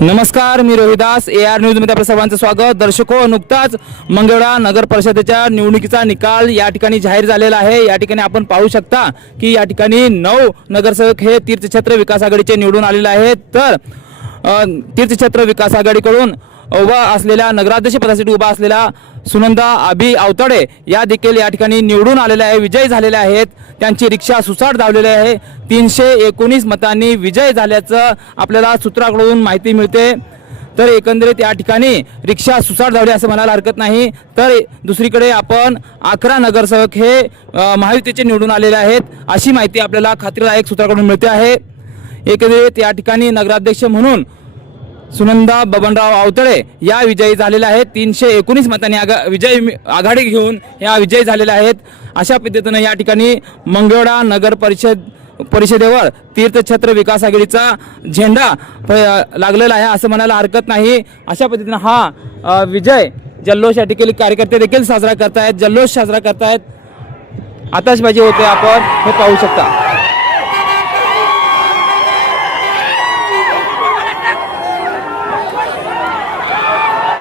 नमस्कार मी Rohidas A R न्यूजमध्ये आपल्या सर्वांचं स्वागत. दर्शको नुकताच मंगळवेढा नगर परिषदेच्या निवडणुकीचा निकाल या ठिकाणी जाहीर झालेला आहे. या ठिकाणी आपण पाहू शकता की या ठिकाणी नऊ नगरसेवक हे तीर्थक्षेत्र विकास आघाडीचे निवडून आलेले आहेत. तर तीर्थक्षेत्र विकास आघाडीकडून उभा असलेल्या नगराध्यक्ष पदासाठी उभा असलेल्या सुनंदा आबी आवताडे या देखील या ठिकाणी निवडून आलेल्या आहे विजयी झालेल्या आहेत. त्यांची रिक्षा सुसाट धावलेली आहे. तीनशे एकोणीस मतांनी विजय झाल्याचं आपल्याला सूत्राकडून माहिती मिळते. तर एकंदरीत या ठिकाणी रिक्षा सुसाट धावली असं म्हणायला हरकत नाही. तर दुसरीकडे आपण अकरा नगरसेवक हे महायुतीचे निवडून आलेले आहेत. अशी माहिती आपल्याला खात्रीदायक सूत्राकडून मिळते आहे. एकंदरीत या ठिकाणी नगराध्यक्ष म्हणून सुनंदा बबनराव आवतळे या विजयी झालेल्या आहेत. तीनशे एकोणीस मतांनी आघा विजय आघाडी घेऊन या विजयी झालेल्या आहेत. अशा पद्धतीनं या ठिकाणी मंगळवेढा नगर परिषद परिषदेवर तीर्थक्षेत्र विकास आघाडीचा झेंडा लागलेला आहे असं म्हणायला हरकत नाही. अशा पद्धतीनं हा विजय जल्लोष या ठिकाणी कार्यकर्ते देखील साजरा करतायत जल्लोष साजरा करतायत. आताशबाजी होते आपण हे पाहू शकता.